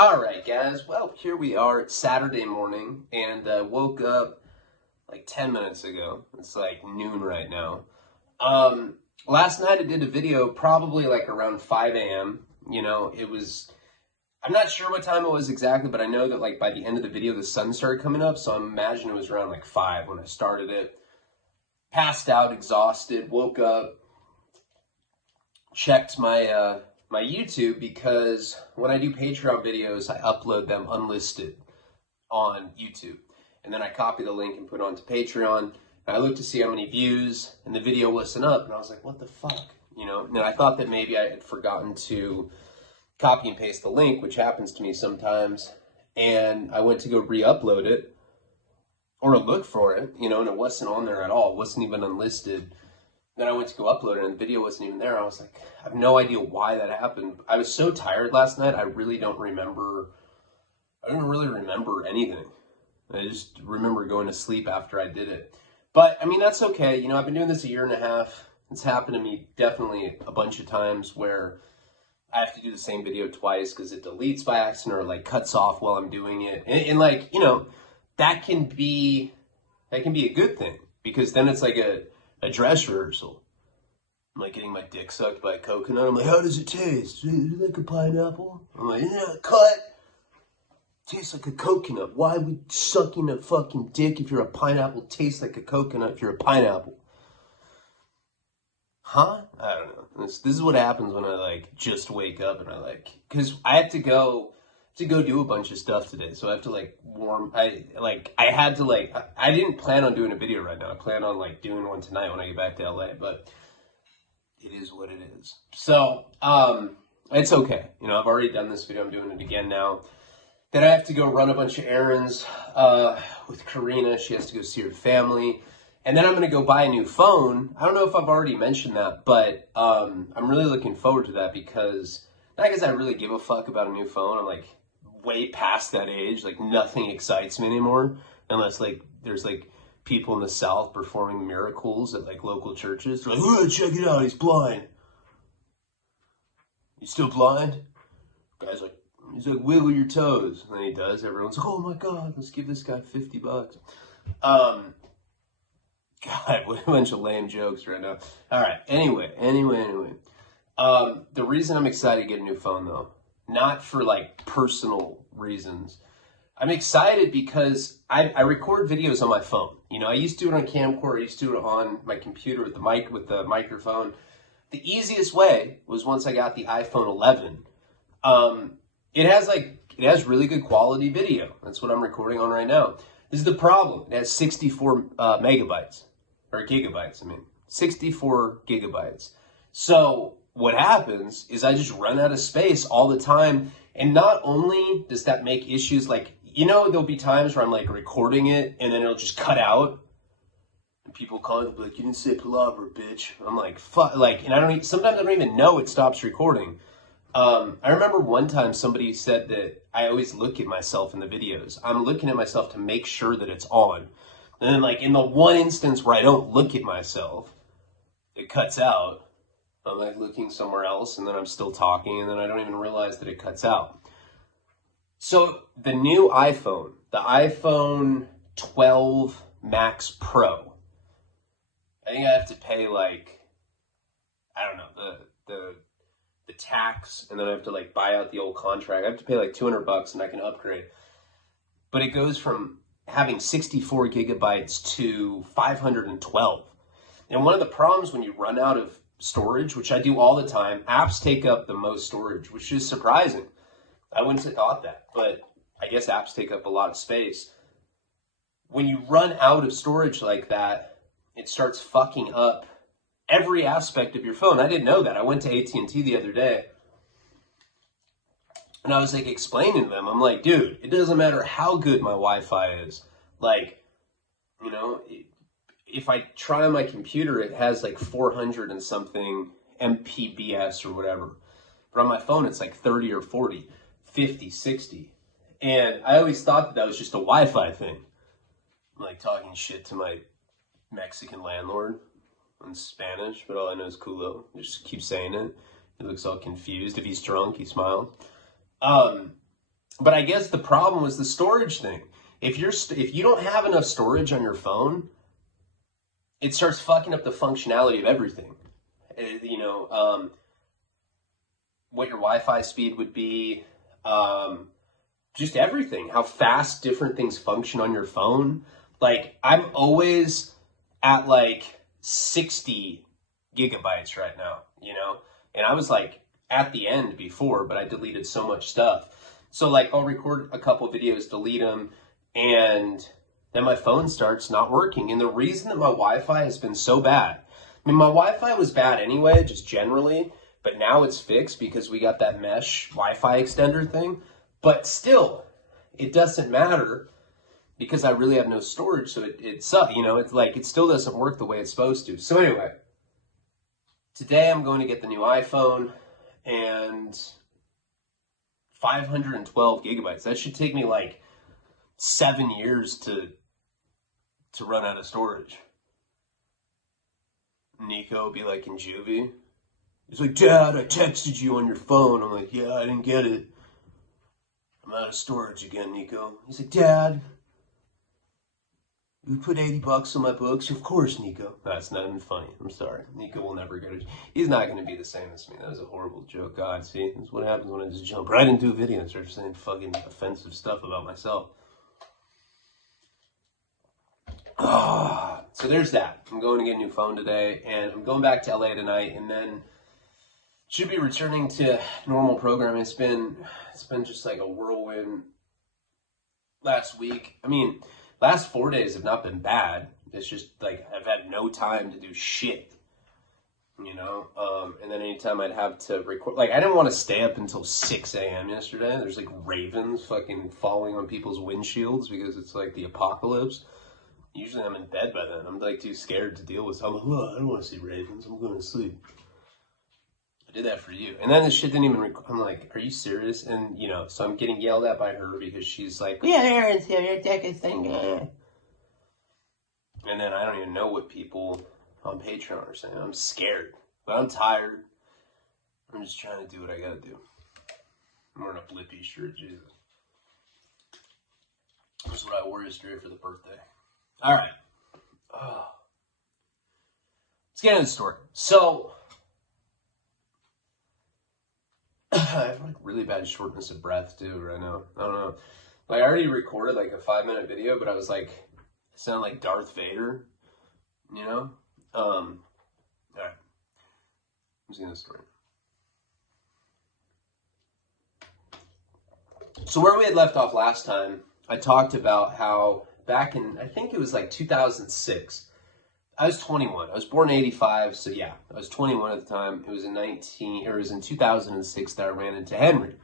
All right, guys. Well, here we are. It's Saturday morning, and woke up like 10 minutes ago. It's like noon right now. Last night I did a video probably like around 5 a.m. I'm not sure what time it was exactly, but I know that like by the end of the video, the sun started coming up. So I imagine it was around like 5 when I started it. Passed out, exhausted, woke up, checked my YouTube because when I do Patreon videos, I upload them unlisted on YouTube. And then I copy the link and put it onto Patreon. And I looked to see how many views, and the video wasn't up. And I was like, what the fuck? And I thought that maybe I had forgotten to copy and paste the link, which happens to me sometimes. And I went to go re-upload it or look for it, and it wasn't on there at all. It wasn't even unlisted. Then I went to go upload it, and the video wasn't even there. I was like, I have no idea why that happened. I was so tired last night, I really don't remember. I don't really remember anything. I just remember going to sleep after I did it. But, I mean, that's okay. I've been doing this a year and a half. It's happened to me definitely a bunch of times where I have to do the same video twice because it deletes by accident or, like, cuts off while I'm doing it. And that can be a good thing because then it's like a dress rehearsal. I'm like getting my dick sucked by a coconut. I'm like, how does it taste? Is it like a pineapple? I'm like, yeah, cut. Tastes like a coconut. Why are we sucking a fucking dick if you're a pineapple? Tastes like a coconut if you're a pineapple. Huh? I don't know. This is what happens when I like just wake up and because I have to go do a bunch of stuff today. So I have to I didn't plan on doing a video right now. I plan on like doing one tonight when I get back to LA, but it is what it is. So, it's okay. I've already done this video. I'm doing it again now. Then I have to go run a bunch of errands, with Karina. She has to go see her family. And then I'm going to go buy a new phone. I don't know if I've already mentioned that, but, I'm really looking forward to that because not because I really give a fuck about a new phone. I'm like, way past that age. Like nothing excites me anymore unless like there's like people in the South performing miracles at like local churches. They're like, oh, check it out, he's blind. You still blind? He's like wiggle your toes. And then he does. Everyone's like, oh my god, let's give this guy $50. God, what a bunch of lame jokes right now. All right, anyway. The reason I'm excited to get a new phone though, not for like personal reasons. I'm excited because I record videos on my phone. I used to do it on camcorder. I used to do it on my computer with the microphone. The easiest way was once I got the iPhone 11. It has really good quality video. That's what I'm recording on right now. This is the problem. It has 64 megabytes or gigabytes. 64 gigabytes. So what happens is I just run out of space all the time. And not only does that make issues like, there'll be times where I'm like recording it and then it'll just cut out. And people call it like, you didn't say Palabra, bitch. I'm like, fuck, and sometimes I don't even know it stops recording. I remember one time somebody said that I always look at myself in the videos. I'm looking at myself to make sure that it's on. And then like in the one instance where I don't look at myself, it cuts out. I'm like looking somewhere else and then I'm still talking and then I don't even realize that it cuts out. So the new iPhone, the iPhone 12 Max Pro, I think I have to pay like, I don't know, the tax and then I have to like buy out the old contract. I have to pay like $200 and I can upgrade. But it goes from having 64 gigabytes to 512. And one of the problems when you run out of storage, which I do all the time, apps take up the most storage, which is surprising. I wouldn't have thought that, but I guess apps take up a lot of space. When you run out of storage like that, it starts fucking up every aspect of your phone. I didn't know that. I went to AT&T the other day and I was like explaining to them, I'm like, dude, it doesn't matter how good my Wi-Fi is. Like, if I try on my computer, it has like 400 and something MPBS or whatever. But on my phone, it's like 30 or 40, 50, 60. And I always thought that was just a Wi-Fi thing. I'm like talking shit to my Mexican landlord in Spanish, but all I know is culo. I just keep saying it. He looks all confused. If he's drunk, he smiles. But I guess the problem was the storage thing. If you don't have enough storage on your phone, it starts fucking up the functionality of everything. You know, what your Wi-Fi speed would be, just everything, how fast different things function on your phone. Like, I'm always at like 60 gigabytes right now, you know? And I was like at the end before, but I deleted so much stuff. So like I'll record a couple videos, delete them, and then my phone starts not working. And the reason that my Wi-Fi has been so bad, I mean, my Wi-Fi was bad anyway, just generally, but now it's fixed because we got that mesh Wi-Fi extender thing. But still, it doesn't matter because I really have no storage, so it sucks. You know, it's like it still doesn't work the way it's supposed to. So anyway, today I'm going to get the new iPhone, and 512 gigabytes. That should take me like 7 years to run out of storage. Nico be like in juvie. He's like, Dad, I texted you on your phone. I'm like, yeah, I didn't get it. I'm out of storage again, Nico. He's like, Dad, you put $80 on my books? Of course, Nico. That's not even funny. I'm sorry. Nico will never get it. He's not going to be the same as me. That was a horrible joke. God, see, that's what happens when I just jump right into a video and start saying fucking offensive stuff about myself. So there's that. I'm going to get a new phone today, and I'm going back to LA tonight, and then should be returning to normal programming. It's been just like a whirlwind last week. I mean, last 4 days have not been bad. It's just like I've had no time to do shit, you know? And then anytime I'd have to record, like I didn't want to stay up until 6 a.m. yesterday. There's like ravens fucking falling on people's windshields because it's like the apocalypse. Usually I'm in bed by then. I'm like too scared to deal with something. I'm like, I don't want to see ravens. I'm going to sleep. I did that for you. And then this shit didn't even I'm like, are you serious? And, you know, so I'm getting yelled at by her because she's like, yeah, Aaron's here, your tech is thing. And then I don't even know what people on Patreon are saying. I'm scared. But I'm tired. I'm just trying to do what I gotta do. I'm wearing a Blippy shirt, Jesus. That's what I wore yesterday for the birthday. Alright. Let's get into the story. So, I have like really bad shortness of breath too right now. I don't know. Like I already recorded like a 5-minute video, but I was like, I sound like Darth Vader, you know? Alright. I'm seeing this story. So where we had left off last time, I talked about how back in, I think it was like 2006, I was 21. I was born in 85, so yeah, I was 21 at the time. It was in 2006 that I ran into Henry.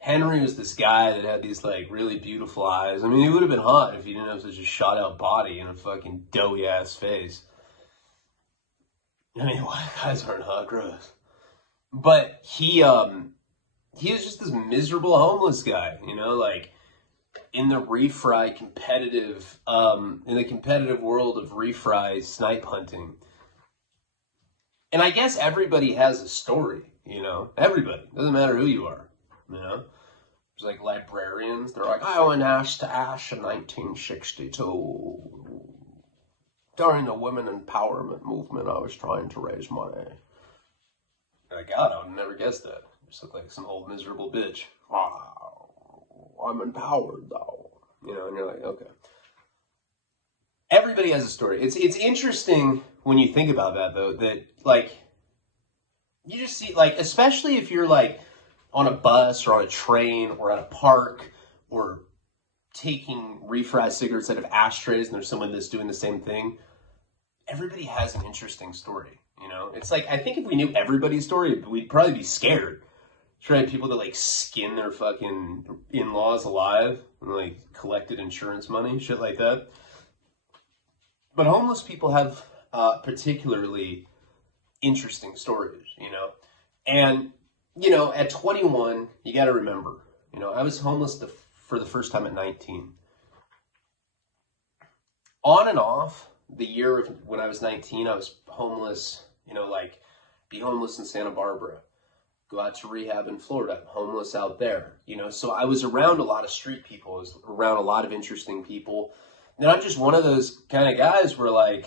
Henry was this guy that had these like really beautiful eyes. I mean, he would have been hot if he didn't have such a shot out body and a fucking doughy ass face. I mean, white guys aren't hot, gross. But he was just this miserable homeless guy, you know, like in the refry competitive, in the competitive world of refry snipe hunting. And I guess everybody has a story, you know, everybody, doesn't matter who you are, you know. There's like librarians, they're like, I went ash to ash in 1962. During the women empowerment movement, I was trying to raise money. Like, God, I would never guess that. You just look like some old miserable bitch. Wow, I'm empowered though. You know, and you're like, okay. Everybody has a story. It's interesting when you think about that though, that like, you just see, like, especially if you're like on a bus or on a train or at a park or taking refried cigarettes out of ashtrays and there's someone that's doing the same thing. Everybody has an interesting story, you know? It's like, I think if we knew everybody's story, we'd probably be scared. Right? People that like skin their fucking in-laws alive and like collected insurance money, shit like that. But homeless people have particularly interesting stories, you know? And, you know, at 21, you got to remember, you know, I was homeless for the first time at 19. On and off, the year of when I was 19, I was homeless, you know, like be homeless in Santa Barbara. go out to rehab in Florida, homeless out there, you know. So I was around a lot of street people. I was around a lot of interesting people. And I'm just one of those kind of guys where, like,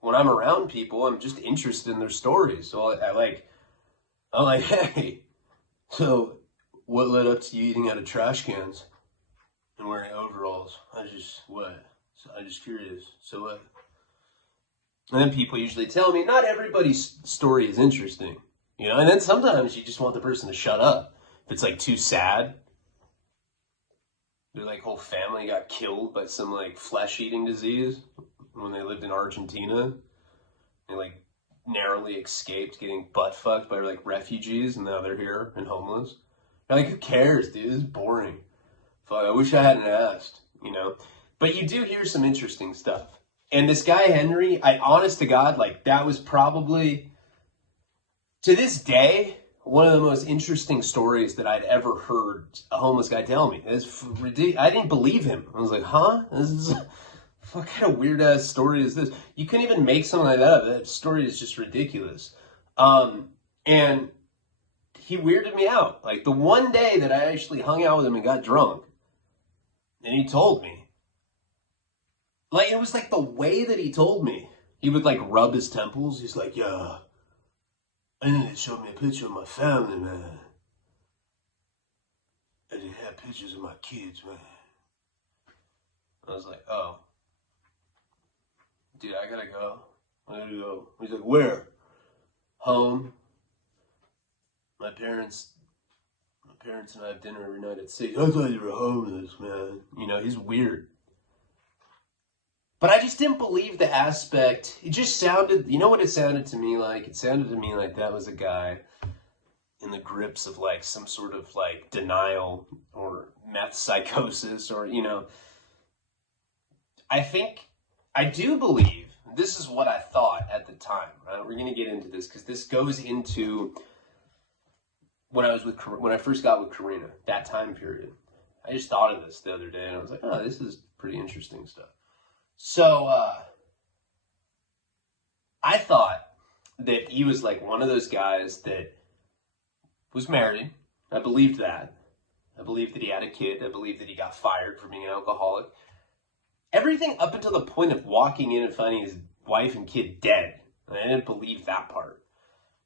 when I'm around people, I'm just interested in their stories. So I'm like, hey, so what led up to you eating out of trash cans and wearing overalls? I'm just curious. So what? And then people usually tell me, not everybody's story is interesting, you know. And then sometimes you just want the person to shut up. If it's like too sad, their like whole family got killed by some like flesh-eating disease when they lived in Argentina. They like narrowly escaped getting butt fucked by like refugees, and now they're here and homeless. You're like, who cares, dude? This is boring. Fuck, I wish I hadn't asked, you know. But you do hear some interesting stuff. And this guy Henry, honest to God, like, that was probably, to this day, one of the most interesting stories that I'd ever heard a homeless guy tell me. It's ridiculous. I didn't believe him. I was like, huh? This is, what kind of weird ass story is this? You couldn't even make something like that up. That story is just ridiculous. And he weirded me out. Like, the one day that I actually hung out with him and got drunk, and he told me, like, it was like the way that he told me. He would like rub his temples. He's like, yeah, and then they showed me a picture of my family, man. And they had pictures of my kids, man. I was like, oh, dude, I gotta go. I gotta go. He's like, where? Home. My parents and I have dinner every night at 6. I thought you were homeless, man. You know, he's weird. But I just didn't believe the aspect. It just sounded, you know what it sounded to me like? It sounded to me like that was a guy in the grips of like some sort of like denial or meth psychosis, or, you know. I do believe, this is what I thought at the time, right? We're going to get into this because this goes into when I first got with Karina, that time period. I just thought of this the other day and I was like, oh, this is pretty interesting stuff. So, I thought that he was like one of those guys that was married. I believed that. I believed that he had a kid. I believed that he got fired for being an alcoholic. Everything up until the point of walking in and finding his wife and kid dead. I didn't believe that part.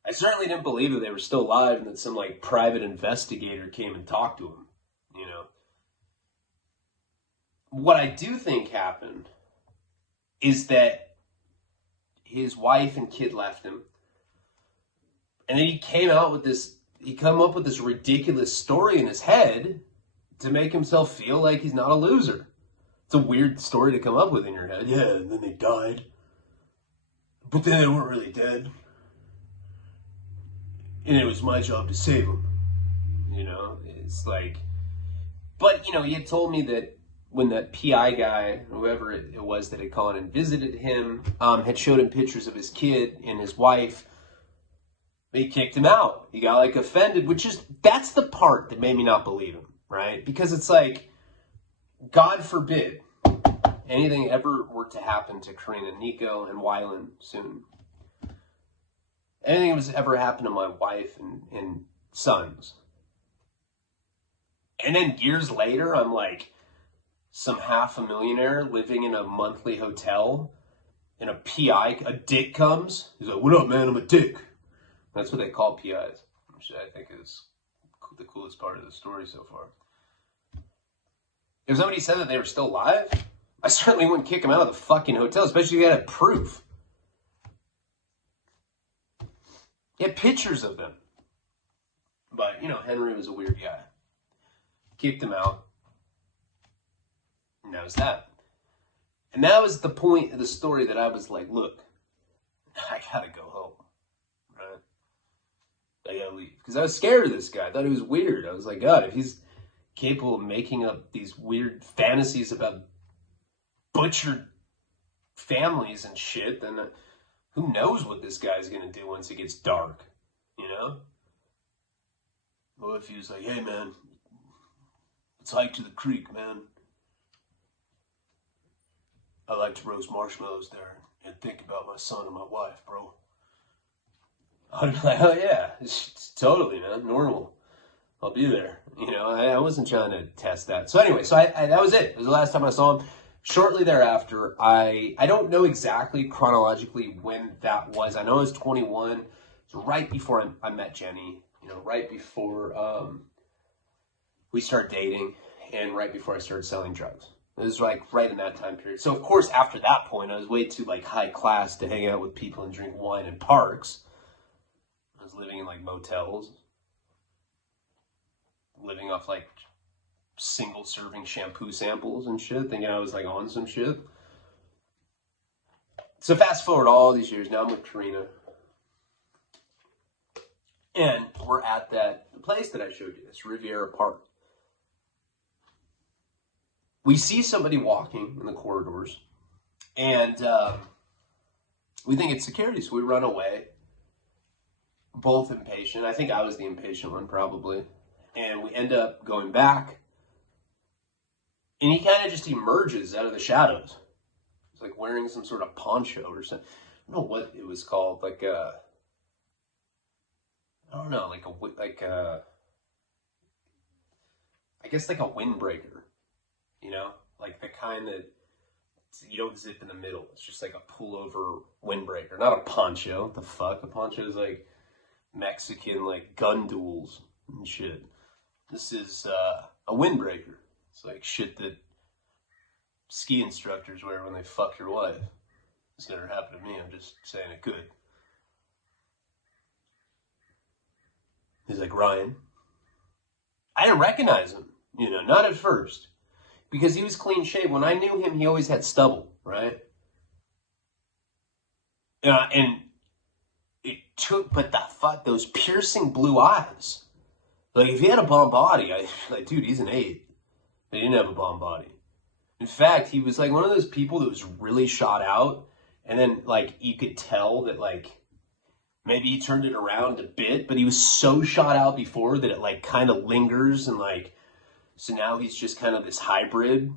I certainly didn't believe that they were still alive and that some like private investigator came and talked to him, you know. What I do think happened is that his wife and kid left him. And then he came up with this ridiculous story in his head to make himself feel like he's not a loser. It's a weird story to come up with in your head. Yeah, and then they died. But then they weren't really dead. And it was my job to save them. You know, it's like, but, you know, he had told me that when that PI guy, whoever it was that had gone and visited him, had showed him pictures of his kid and his wife, they kicked him out. He got like offended, that's the part that made me not believe him, right? Because it's like, God forbid anything ever were to happen to Karina, Nico, and Wylan soon. Anything was ever happened to my wife and sons. And then years later, I'm like some $500,000 living in a monthly hotel, and a dick comes. He's like, what up, man? I'm a dick. That's what they call PIs, which I think is the coolest part of the story so far. If somebody said that they were still alive, I certainly wouldn't kick them out of the fucking hotel, especially if they had proof. He had pictures of them. But, you know, Henry was a weird guy. Kicked him out. And that was that. And that was the point of the story that I was like, look, I gotta go home. Right? I gotta leave. Because I was scared of this guy. I thought he was weird. I was like, God, if he's capable of making up these weird fantasies about butchered families and shit, then who knows what this guy's gonna do once it gets dark, you know? Well, if he was like, hey man, let's hike to the creek, man. I like to roast marshmallows there and think about my son and my wife, bro. I'd be like, oh yeah, it's totally, man, normal. I'll be there. You know, I wasn't trying to test that. So anyway, so I that was it. It was the last time I saw him. Shortly thereafter, I don't know exactly chronologically when that was. I know I was 21. So right before I met Jenny, you know, right before we started dating, and right before I started selling drugs. It was like right in that time period. So of course, after that point, I was way too like high class to hang out with people and drink wine in parks. I was living in like motels, living off like single serving shampoo samples and shit, thinking I was like on some shit. So fast forward all these years, now I'm with Karina. And we're at that place that I showed you, this Riviera Park. We see somebody walking in the corridors, and we think it's security, so we run away, both impatient. I think I was the impatient one, probably. And we end up going back, and he kind of just emerges out of the shadows. He's like wearing some sort of poncho or something. I don't know what it was called, like a, I don't know, like a, I guess like a windbreaker. You know, like the kind that you don't zip in the middle. It's just like a pullover windbreaker, not a poncho. What the fuck? A poncho is like Mexican, like gun duels and shit. This is a windbreaker. It's like shit that ski instructors wear when they fuck your wife. It's never happened to me. I'm just saying it could. He's like, Ryan. I didn't recognize him, you know, not at first. Because he was clean shaved. When I knew him, he always had stubble, right? And it took, but the fuck, those piercing blue eyes. Like, if he had a bomb body, like, dude, he's an 8. He didn't have a bomb body. In fact, he was like one of those people that was really shot out. And then, like, you could tell that, like, maybe he turned it around a bit, but he was so shot out before that it, like, kind of lingers and, like, so now he's just kind of this hybrid.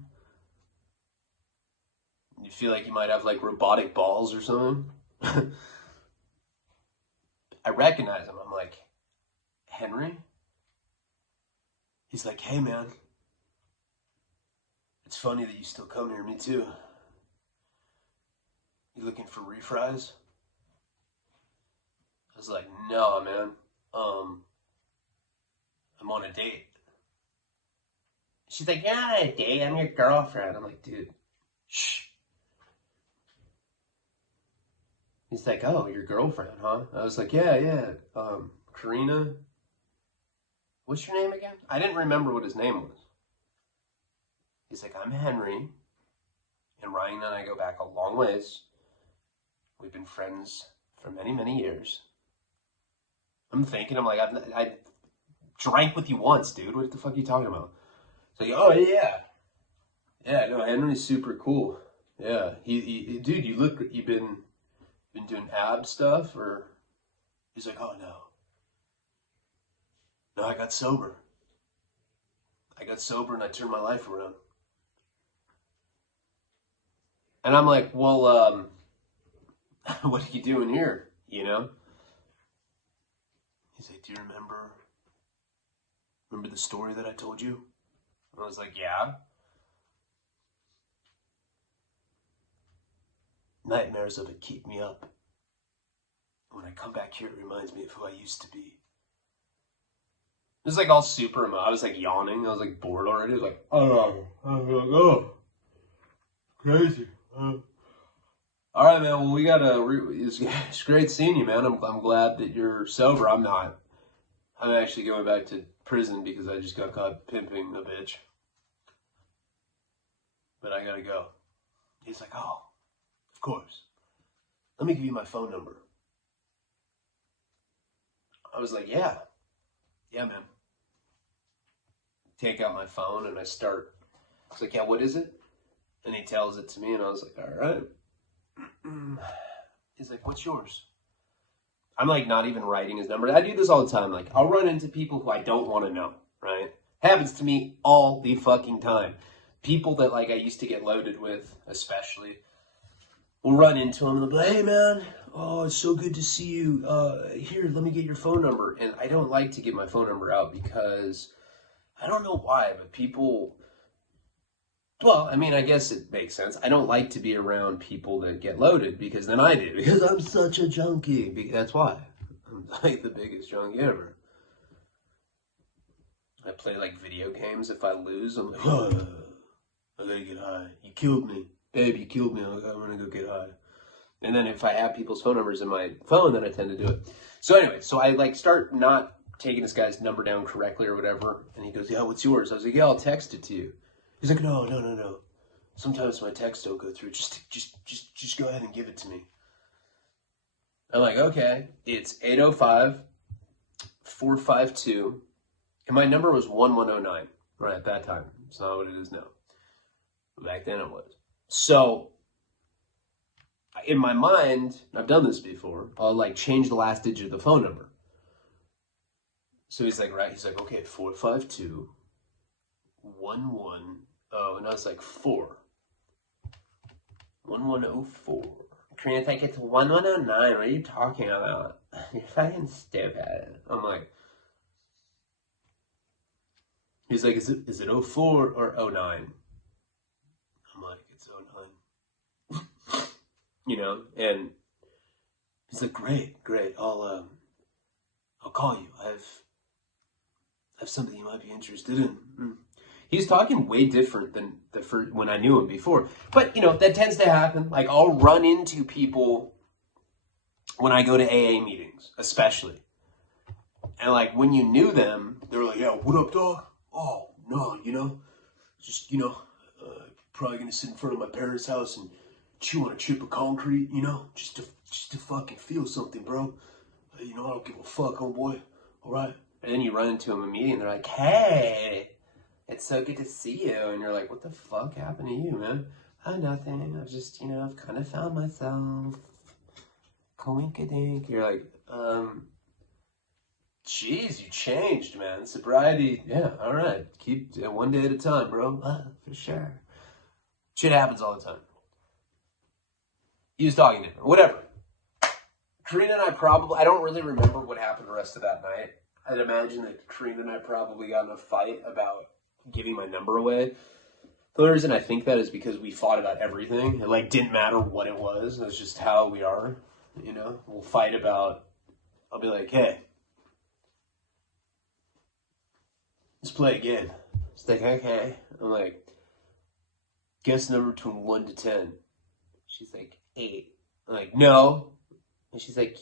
You feel like he might have like robotic balls or something. I recognize him. I'm like, Henry? He's like, hey man, it's funny that you still come here. Me too. You looking for refries? I was like, no man, I'm on a date. She's like, you're not on a date, I'm your girlfriend. I'm like, dude, shh. He's like, oh, your girlfriend, huh? I was like, yeah. Karina. What's your name again? I didn't remember what his name was. He's like, I'm Henry. And Ryan and I go back a long ways. We've been friends for many, many years. I'm thinking, I'm like, I drank with you once, dude. What the fuck are you talking about? So, oh yeah. Yeah, no, Henry's super cool. Yeah. He dude, you've been doing ab stuff, or he's like, oh no. No, I got sober. And I turned my life around. And I'm like, well, what are you doing here? You know? He's like, do you remember the story that I told you? I was like, yeah. Nightmares of it keep me up. When I come back here, it reminds me of who I used to be. It was like all super, I was like yawning. I was like bored already. I was like, oh, crazy. All right, man. Well, it's great seeing you, man. I'm glad that you're sober. I'm not. I'm actually going back to prison because I just got caught pimping a bitch. But I gotta go. He's like, oh, of course. Let me give you my phone number. I was like, yeah, man. Take out my phone and I start. I was like, yeah, what is it? And he tells it to me and I was like, all right. He's like, what's yours? I'm like not even writing his number. I do this all the time. Like, I'll run into people who I don't want to know, right? Happens to me all the fucking time. People that like I used to get loaded with, especially. we'll run into them and they'll be like, hey man, oh, it's so good to see you. Here, let me get your phone number. And I don't like to give my phone number out because I don't know why, but people, well, I mean, I guess it makes sense. I don't like to be around people that get loaded because then I do. Because I'm such a junkie. That's why. I'm like the biggest junkie ever. I play like video games. If I lose, I'm like, oh, I gotta get high. You killed me. Babe, you killed me. I'm gonna go get high. And then if I have people's phone numbers in my phone, then I tend to do it. So anyway, so I like start not taking this guy's number down correctly or whatever. And he goes, yeah, what's yours? I was like, yeah, I'll text it to you. He's like, no. Sometimes my texts don't go through. Just go ahead and give it to me. I'm like, okay. It's 805-452. And my number was 1109 right at that time. It's not what it is now. But back then it was. So in my mind, I've done this before, I'll like change the last digit of the phone number. So he's like, right. He's like, okay, 452-11. Oh, and I was like, 1104. Karina's like, it's 1109. What are you talking about? You're fucking stupid. I'm like, he's like, is it 04 or 09? I'm like, it's 09. You know, and he's like, great. I'll call you. I have something you might be interested in. He's talking way different than the first when I knew him before. But, you know, that tends to happen. Like, I'll run into people when I go to AA meetings, especially. And, like, when you knew them, they were like, yeah, what up, dog? Oh, no, just, probably going to sit in front of my parents' house and chew on a chip of concrete, just to fucking feel something, bro. I don't give a fuck, homeboy. All right? And then you run into them immediately, and they're like, hey, it's so good to see you. And you're like, what the fuck happened to you, man? Oh, nothing. I've just, I've kind of found myself. Coinkadink. You're like, geez, you changed, man. Sobriety, yeah, all right. Keep one day at a time, bro. For sure. Shit happens all the time. He was talking to her, whatever. Karina and I I don't really remember what happened the rest of that night. I'd imagine that Karina and I probably got in a fight about giving my number away. The only reason I think that is because we fought about everything. It didn't matter what it was. It's just how we are, We'll fight about, I'll be like, hey, let's play again. It's like, okay. I'm like, guess number between 1 to 10. She's like, 8. I'm like, no. And she's like,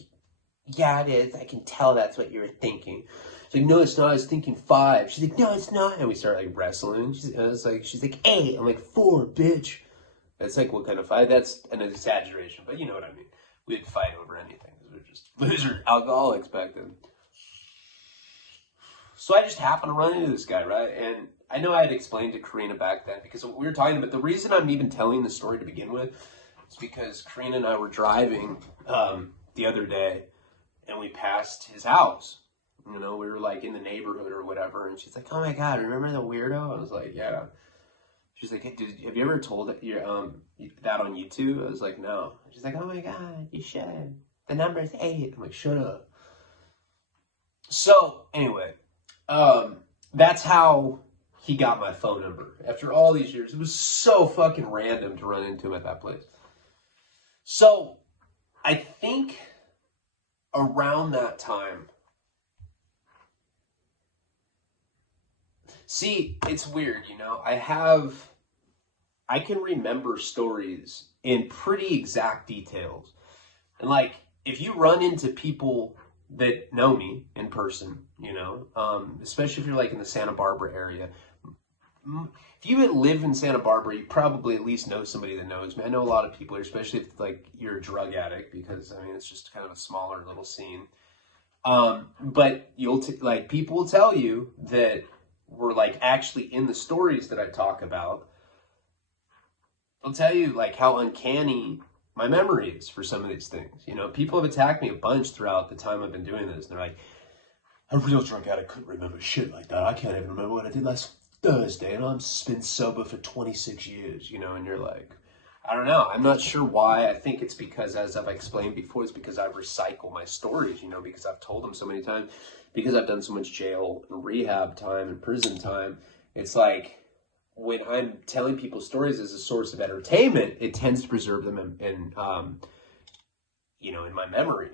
yeah, it is. I can tell that's what you were thinking. She's like, no, it's not. I was thinking 5. She's like, no, it's not. And we start wrestling. She's like, 8. I'm like, 4, bitch. That's like, what kind of fight? That's an exaggeration, but you know what I mean. We'd fight over anything. We're just loser alcoholics back then. So I just happened to run into this guy, right? And I know I had explained to Karina back then because we were talking about the reason I'm even telling the story to begin with is because Karina and I were driving the other day and we passed his house. We were in the neighborhood or whatever, and she's like, "Oh my God, remember the weirdo?" I was like, "Yeah." She's like, hey, dude, have you ever told that that on YouTube? I was like, no. She's like, oh my God, you should. The number's 8. I'm like, shut up. So anyway, that's how he got my phone number. After all these years, it was so fucking random to run into him at that place. So I think around that time, see, it's weird, I can remember stories in pretty exact details. And if you run into people that know me in person, especially if you're in the Santa Barbara area, if you live in Santa Barbara, you probably at least know somebody that knows me. I know a lot of people here, especially if you're a drug addict, because it's just kind of a smaller little scene. But people will tell you that were actually in the stories that I talk about. I'll tell you how uncanny my memory is for some of these things. People have attacked me a bunch throughout the time I've been doing this. And they're like, a real drug addict couldn't remember shit like that. I can't even remember what I did last Thursday. And I've been sober for 26 years, and you're like, I don't know. I'm not sure why. I think it's because, as I've explained before, it's because I recycle my stories, you know, because I've told them so many times, because I've done so much jail and rehab time and prison time. It's like when I'm telling people stories as a source of entertainment, it tends to preserve them in you know, in my memory.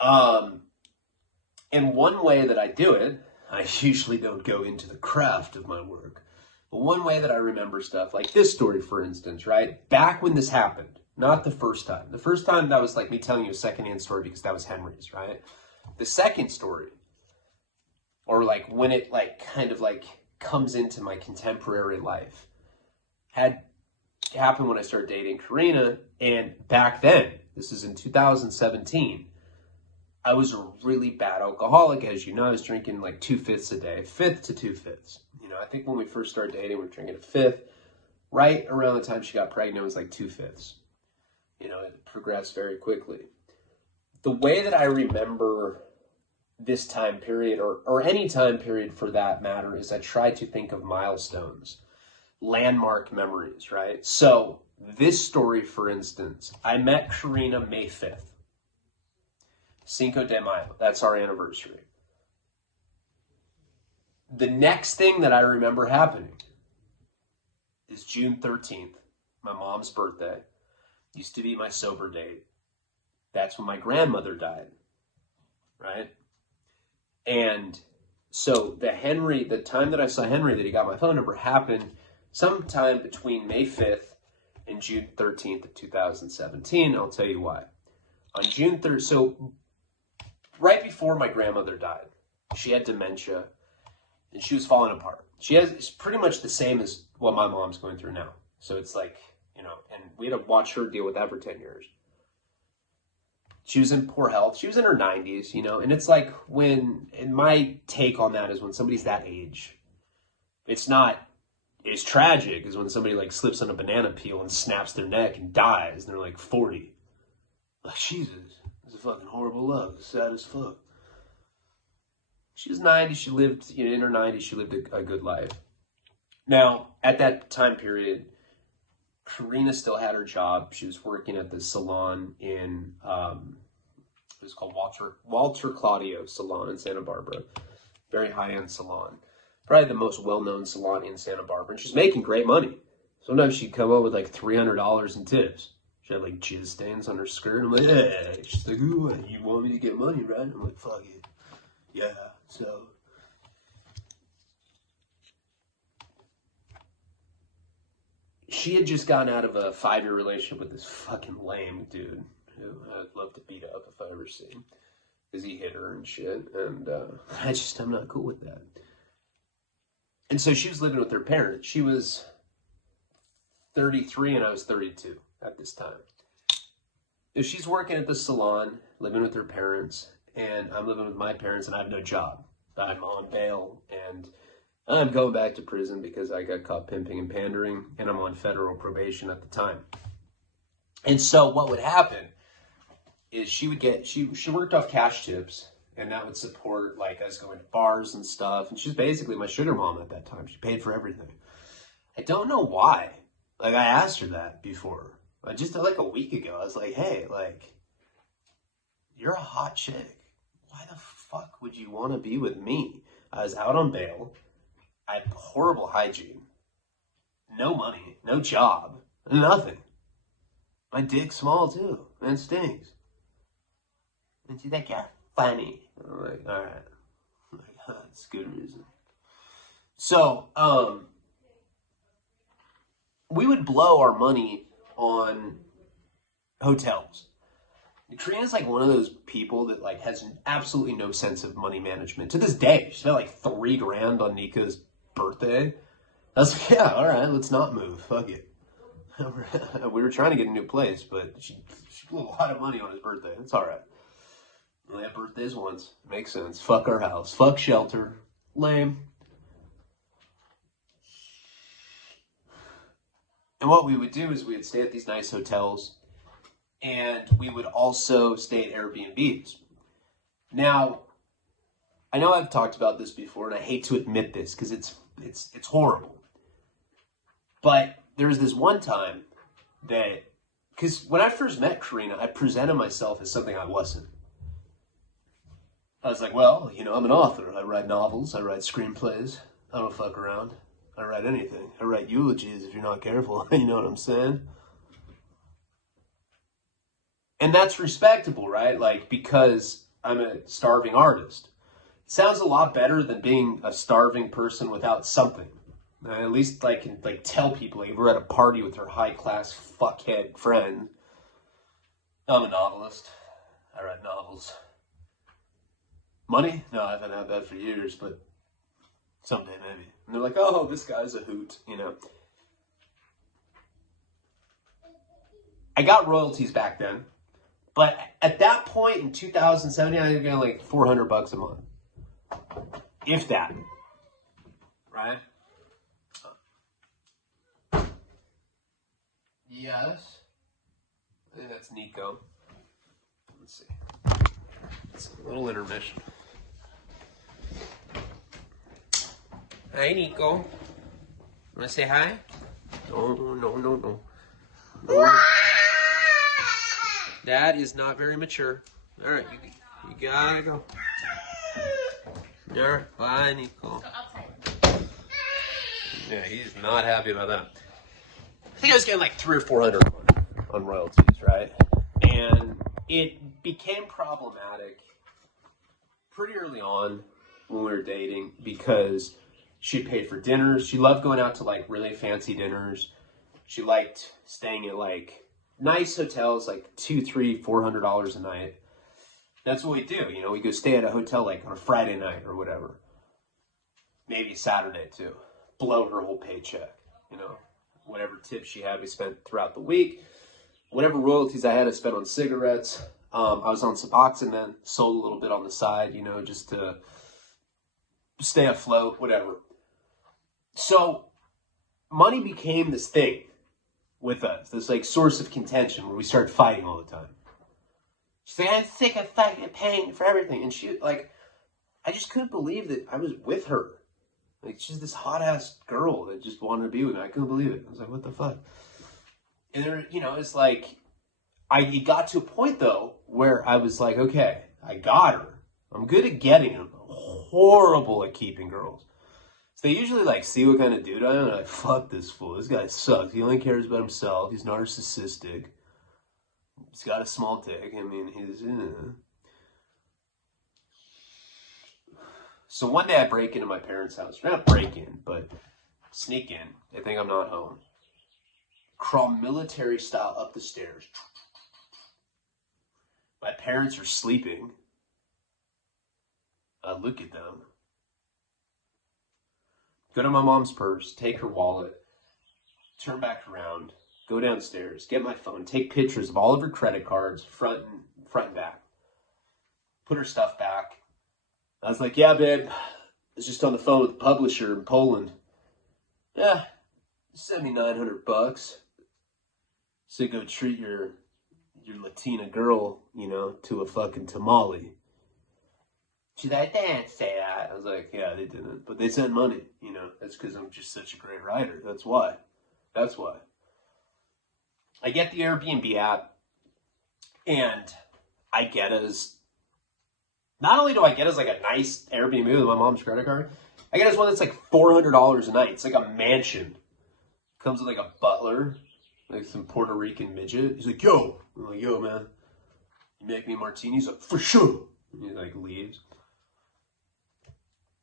And one way that I do it, I usually don't go into the craft of my work. But one way that I remember stuff, like this story, for instance, right? Back when this happened, not the first time. The first time, that was like me telling you a secondhand story because that was Henry's, right? The second story, or like when it like kind of like comes into my contemporary life, had happened when I started dating Karina. And back then, this is in 2017, I was a really bad alcoholic. As you know, I was drinking like 2/5 a day, fifth to 2/5. You know, I think when we first started dating, we were drinking a fifth. Right around the time she got pregnant, it was like 2/5. You know, it progressed very quickly. The way that I remember this time period, or any time period for that matter, is I try to think of milestones, landmark memories, right? So this story, for instance, I met Karina May 5th. Cinco de Mayo. That's our anniversary. The next thing that I remember happening is June 13th, my mom's birthday. Used to be my sober date. That's when my grandmother died, right? And so the time that I saw Henry, that he got my phone number, happened sometime between May 5th and June 13th of 2017. I'll tell you why. On June 3rd, so right before my grandmother died, she had dementia and she was falling apart. It's pretty much the same as what my mom's going through now. So it's like, you know, and we had to watch her deal with that for 10 years. She was in poor health. She was in her 90s, you know, and it's like and my take on that is when somebody's that age, it's tragic is when somebody like slips on a banana peel and snaps their neck and dies and they're like 40. Like, Jesus, it's a fucking horrible love. It's sad as fuck. She was 90. She lived, you know, in her 90s, she lived a good life. Now, at that time period, Karina still had her job. She was working at the salon in, it was called Walter Claudio Salon in Santa Barbara. Very high-end salon. Probably the most well-known salon in Santa Barbara. And she's making great money. Sometimes she'd come up with like $300 in tips. She had like jizz stains on her skirt. I'm like, hey. She's like, ooh, you want me to get money, right? I'm like, fuck it. Yeah, so. She had just gotten out of a 5-year relationship with this fucking lame dude who I'd love to beat up if I ever see him. Because he hit her and shit. And I'm not cool with that. And so she was living with her parents. She was 33 and I was 32 at this time. So she's working at the salon, living with her parents, and I'm living with my parents, and I have no job. I'm on bail, and I'm going back to prison because I got caught pimping and pandering, and I'm on federal probation at the time. And so what would happen is she worked off cash tips, and that would support, like, us going to bars and stuff. And she's basically my sugar mom at that time. She paid for everything. I don't know why. Like, I asked her that before. Just like a week ago, I was like, hey, like, you're a hot chick. Why the fuck would you want to be with me? I was out on bail. I had horrible hygiene. No money. No job. Nothing. My dick's small, too. And it stinks. And she's like, you're funny. I'm like, all right. I'm like, that's a good reason. So, we would blow our money on hotels. Karina's like one of those people that like has absolutely no sense of money management. To this day, she spent like $3,000 on Nika's birthday. I was like, yeah, all right, let's not move. Fuck it. We were trying to get a new place, but she blew a lot of money on his birthday. It's all right. We only have birthdays once. Makes sense. Fuck our house. Fuck shelter. Lame. And what we would do is we would stay at these nice hotels, and we would also stay at Airbnbs. Now, I know I've talked about this before, and I hate to admit this because it's horrible. But there was this one time that, because when I first met Karina, I presented myself as something I wasn't. I was like, well, you know, I'm an author. I write novels. I write screenplays. I don't fuck around. I write anything. I write eulogies if you're not careful. You know what I'm saying? And that's respectable, right? Like, because I'm a starving artist. It sounds a lot better than being a starving person without something. At least I can like tell people, like, if we're at a party with her high-class fuckhead friend, I'm a novelist. I write novels. Money? No, I haven't had that for years, but someday maybe. And they're like, oh, this guy's a hoot, you know. I got royalties back then, but at that point in 2017, I was getting like $400 a month. If that. Right? Yes. I think that's Nico. Let's see. It's a little intermission. Hi, Nico. Want to say hi? No. That is not very mature. All right, you gotta go. There, bye, Nico. Yeah, he's not happy about that. I think I was getting like $300 or $400 on royalties, right? And it became problematic pretty early on when we were dating because she paid for dinners. She loved going out to like really fancy dinners. She liked staying at like nice hotels, like $200, $300, $400 a night. That's what we do. You know, we go stay at a hotel like on a Friday night or whatever. Maybe Saturday too. Blow her whole paycheck, you know. Whatever tips she had, we spent throughout the week. Whatever royalties I had, I spent on cigarettes. I was on Suboxone then, sold a little bit on the side, you know, just to stay afloat, whatever. So money became this thing with us, this like source of contention where we started fighting all the time. She's like, I'm sick of fucking paying for everything. And she, like, I just couldn't believe that I was with her. Like, she's this hot-ass girl that just wanted to be with me. I couldn't believe it. I was like, what the fuck? And there, you know, it's like, it got to a point, though, where I was like, okay, I got her. I'm good at getting them. Horrible at keeping girls. So they usually, like, see what kind of dude I am, and like, fuck this fool. This guy sucks. He only cares about himself. He's narcissistic. He's got a small dick. I mean, he's... So one day I break into my parents' house. Not break in, but sneak in. They think I'm not home. Crawl military style up the stairs. My parents are sleeping. I look at them. Go to my mom's purse, take her wallet, turn back around, go downstairs, get my phone, take pictures of all of her credit cards, front and back. Put her stuff back. I was like, yeah, babe, I was just on the phone with the publisher in Poland. Yeah, $7,900. So go treat your Latina girl, you know, to a fucking tamale. She's like, they didn't say that. I was like, yeah, they didn't. But they sent money, you know. That's because I'm just such a great writer. That's why. That's why. I get the Airbnb app, and I get as... Not only do I get as like a nice Airbnb with my mom's credit card, I get as one that's like $400 a night. It's like a mansion. Comes with like a butler, like some Puerto Rican midget. He's like, yo. I'm like, yo, man. You make me a martini? He's like, for sure. And he like leaves.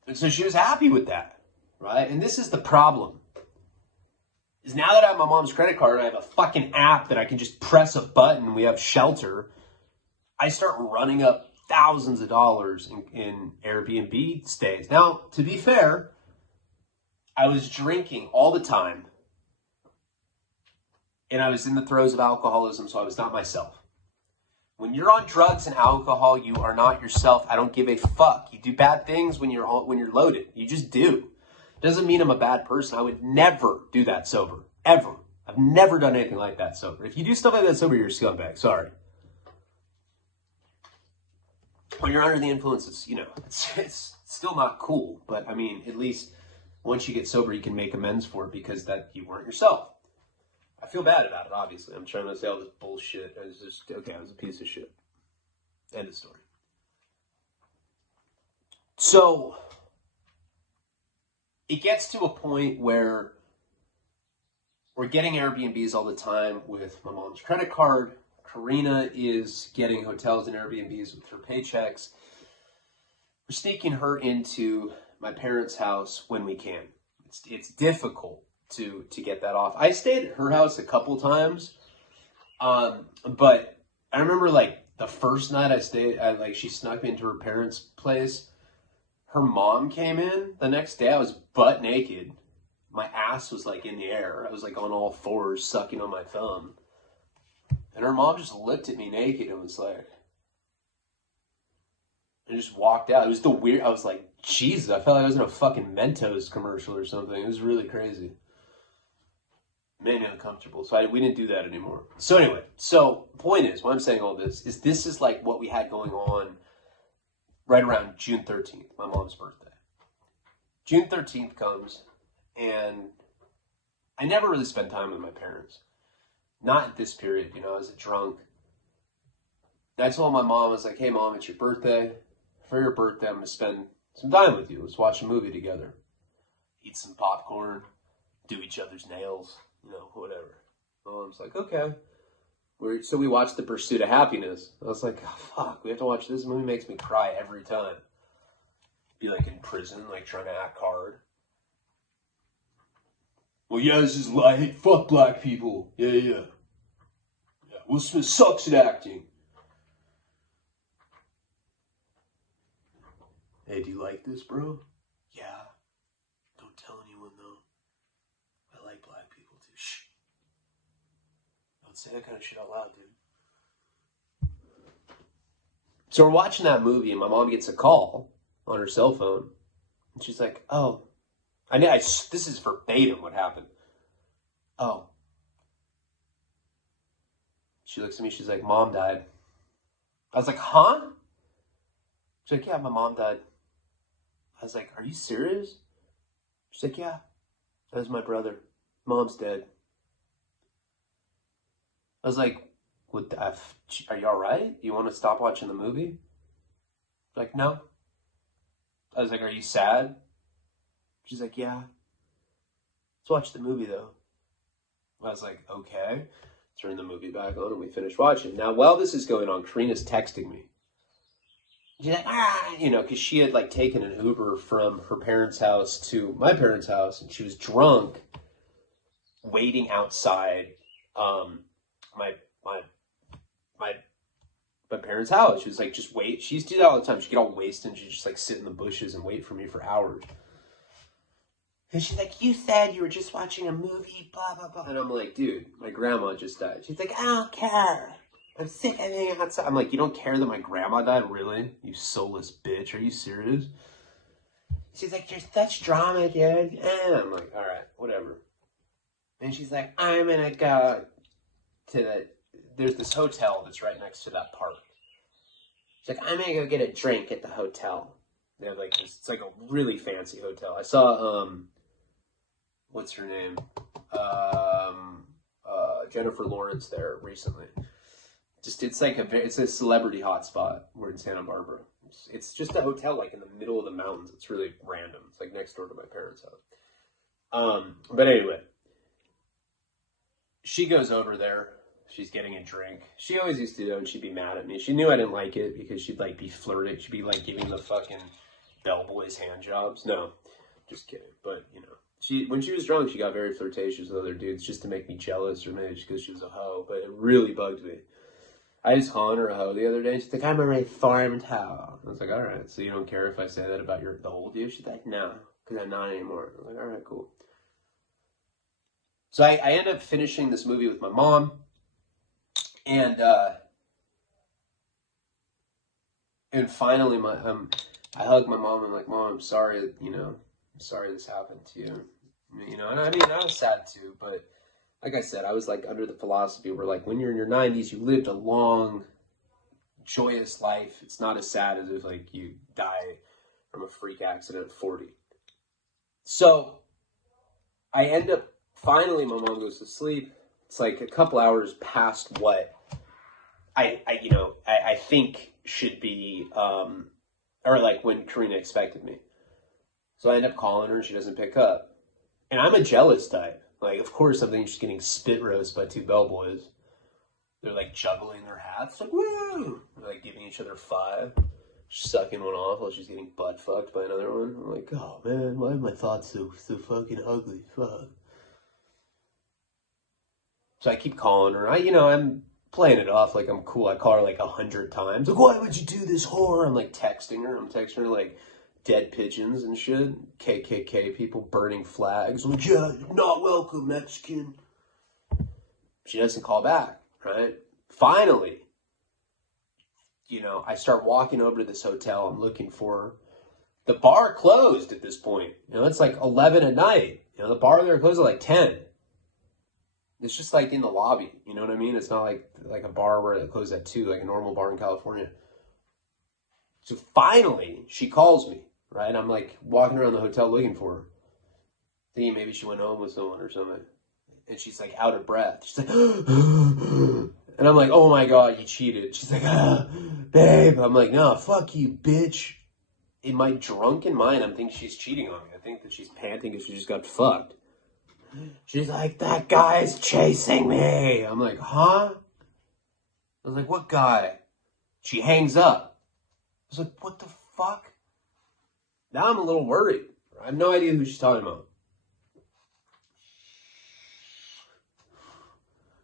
And so she was happy with that, right? And this is the problem. Is now that I have my mom's credit card and I have a fucking app that I can just press a button and we have shelter, I start running up thousands of dollars in Airbnb stays. Now, to be fair, I was drinking all the time. And I was in the throes of alcoholism, so I was not myself. When you're on drugs and alcohol, you are not yourself. I don't give a fuck. You do bad things when you're loaded. You just do. Doesn't mean I'm a bad person. I would never do that sober. Ever. I've never done anything like that sober. If you do stuff like that sober, you're a scumbag. Sorry. When you're under the influence, it's, you know, it's still not cool. But, I mean, at least once you get sober, you can make amends for it because that you weren't yourself. I feel bad about it, obviously. I'm trying to say all this bullshit. I was just, okay, I was a piece of shit. End of story. So, it gets to a point where we're getting Airbnbs all the time with my mom's credit card. Karina is getting hotels and Airbnbs with her paychecks. We're sneaking her into my parents' house when we can. It's difficult to get that off. I stayed at her house a couple times, but I remember like the first night I stayed, she snuck me into her parents' place. Her mom came in the next day. I was butt naked. My ass was like in the air. I was like on all fours sucking on my thumb. And her mom just looked at me naked and was like, and just walked out. It was I was like, Jesus, I felt like I was in a fucking Mentos commercial or something. It was really crazy. Made me uncomfortable. So we didn't do that anymore. So anyway, point is, why I'm saying all this is like what we had going on right around June 13th, my mom's birthday. June 13th comes, and I never really spent time with my parents. Not at this period, I was a drunk. And I told my mom, I was like, hey mom, it's your birthday. For your birthday, I'm going to spend some time with you. Let's watch a movie together. Eat some popcorn, do each other's nails, whatever. Mom's like, okay. So we watched The Pursuit of Happiness. I was like, oh, fuck, we have to watch this movie. Makes me cry every time. Be like in prison, like trying to act hard. Well, yeah, this is like, fuck black people. Yeah. Will Smith sucks at acting. Hey, do you like this, bro? Yeah. Don't tell anyone, though. I like black people, too. Shh. Don't say that kind of shit out loud, dude. So we're watching that movie, and my mom gets a call on her cell phone. And she's like, oh. This is verbatim what happened. Oh. She looks at me, she's like, Mom died. I was like, huh? She's like, yeah, my mom died. I was like, are you serious? She's like, yeah, that was my brother. Mom's dead. I was like, are you all right? You want to stop watching the movie? She's like, no. I was like, are you sad? She's like, yeah. Let's watch the movie, though. I was like, okay. Turn the movie back on, and we finished watching. Now, while this is going on, Karina's texting me. She's like, because she had like taken an Uber from her parents' house to my parents' house, and she was drunk, waiting outside my parents' house. She was like, just wait. She used to do that all the time. She'd get all wasted, and she'd just like sit in the bushes and wait for me for hours. And she's like, you said you were just watching a movie, blah, blah, blah. And I'm like, dude, my grandma just died. She's like, I don't care. I'm sick of being outside. I'm like, you don't care that my grandma died? Really? You soulless bitch. Are you serious? She's like, there's such drama, dude. And I'm like, all right, whatever. And she's like, I'm going to go to there's this hotel that's right next to that park. She's like, I'm going to go get a drink at the hotel. They have like this, it's like a really fancy hotel. I saw, what's her name? Jennifer Lawrence there recently. It's a celebrity hotspot. We're in Santa Barbara. It's just a hotel like in the middle of the mountains. It's really random. It's like next door to my parents' house. But anyway, she goes over there. She's getting a drink. She always used to do it, and she'd be mad at me. She knew I didn't like it because she'd like be flirting. She'd be like giving the fucking bellboys hand jobs. No, just kidding. But when she was drunk, she got very flirtatious with other dudes just to make me jealous, or maybe just because she was a hoe. But it really bugged me. I just called her a hoe the other day. She's like, I'm a reformed hoe. I was like, all right, so you don't care if I say that about the old you? She's like, no, because I'm not anymore. I was like, all right, cool. So I end up finishing this movie with my mom, and finally I hugged my mom. I'm like, Mom, I'm sorry, I'm sorry this happened to you. And I mean, I was sad too, but like I said, I was like under the philosophy where like when you're in your 90s, you lived a long, joyous life. It's not as sad as if like you die from a freak accident at 40. So I end up, finally my mom goes to sleep. It's like a couple hours past what I think should be, or like when Karina expected me. So I end up calling her and she doesn't pick up. And I'm a jealous type. Like, of course, I'm thinking she's getting spit roast by two bellboys. They're like juggling their hats, like, woo! They're like giving each other five, sucking one off while she's getting butt fucked by another one. I'm like, oh man, why are my thoughts so fucking ugly? Fuck. So I keep calling her. I'm playing it off like I'm cool. I call her like 100 times. Like, why would you do this, whore? I'm like texting her. I'm texting her like dead pigeons and shit. KKK people burning flags. I'm like, yeah, not welcome, Mexican. She doesn't call back, right? Finally, I start walking over to this hotel. I'm looking for her. The bar closed at this point. It's like 11 at night. The bar there closed at like 10. It's just like in the lobby, you know what I mean? It's not like a bar where it closed at 2, like a normal bar in California. So finally, she calls me, right? I'm like walking around the hotel looking for her. Thinking maybe she went home with someone or something. And she's like out of breath. She's like, and I'm like, oh my God, you cheated. She's like, babe. I'm like, no, fuck you, bitch. In my drunken mind, I'm thinking she's cheating on me. I think that she's panting because she just got fucked. She's like, that guy's chasing me. I'm like, huh? I was like, what guy? She hangs up. I was like, what the fuck? Now I'm a little worried. I have no idea who she's talking about.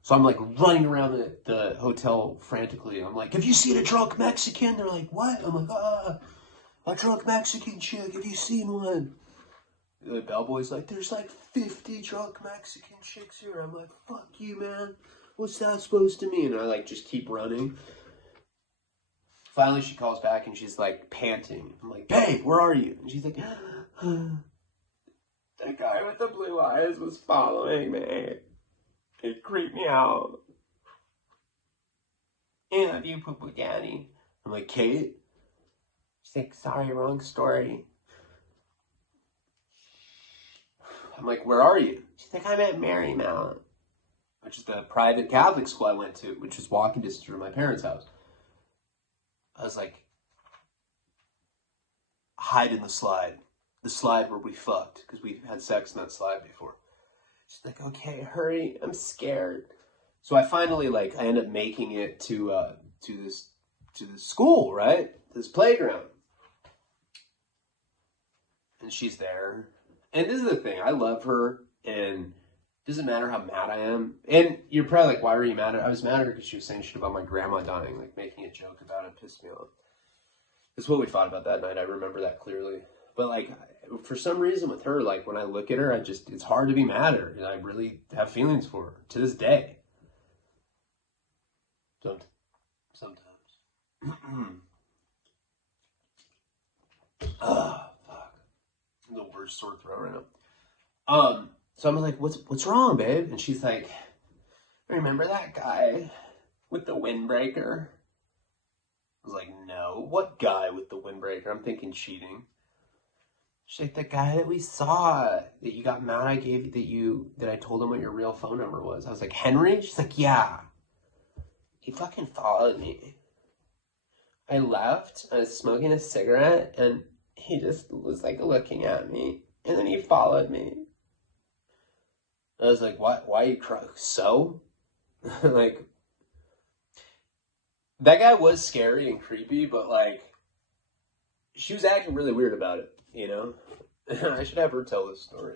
So I'm like running around the hotel frantically. I'm like, have you seen a drunk Mexican? They're like, what? I'm like, a drunk Mexican chick. Have you seen one? The bellboy's like, there's like 50 drunk Mexican chicks here. I'm like, fuck you, man. What's that supposed to mean? And I like just keep running. Finally, she calls back and she's like panting. I'm like, babe, where are you? And she's like, the guy with the blue eyes was following me. It creeped me out. Yeah, you poo-poo daddy. I'm like, Kate? She's like, sorry, wrong story. I'm like, where are you? She's like, I'm at Marymount, which is the private Catholic school I went to, which is walking distance from my parents' house. I was like, hide in the slide where we fucked, because we had sex in that slide before. She's like, okay, hurry, I'm scared. So I finally, I end up making it to this school, right? This playground. And she's there. And this is the thing, I love her, and it doesn't matter how mad I am. And you're probably like, why were you mad at her? I was mad at her because she was saying shit about my grandma dying, like making a joke about it pissed me off. That's what we fought about that night. I remember that clearly. But for some reason with her, when I look at her, it's hard to be mad at her. And I really have feelings for her to this day. Sometimes. Fuck. I'm the worst sore throat right now. So I'm like, what's wrong, babe? And she's like, remember that guy with the windbreaker? I was like, no. What guy with the windbreaker? I'm thinking cheating. She's like, the guy that we saw, that you got mad I gave you, that I told him what your real phone number was. I was like, Henry? She's like, yeah. He fucking followed me. I left, I was smoking a cigarette, and he just was looking at me. And then he followed me. I was like, what? Why are you crying? So? That guy was scary and creepy, but she was acting really weird about it, I should have her tell this story.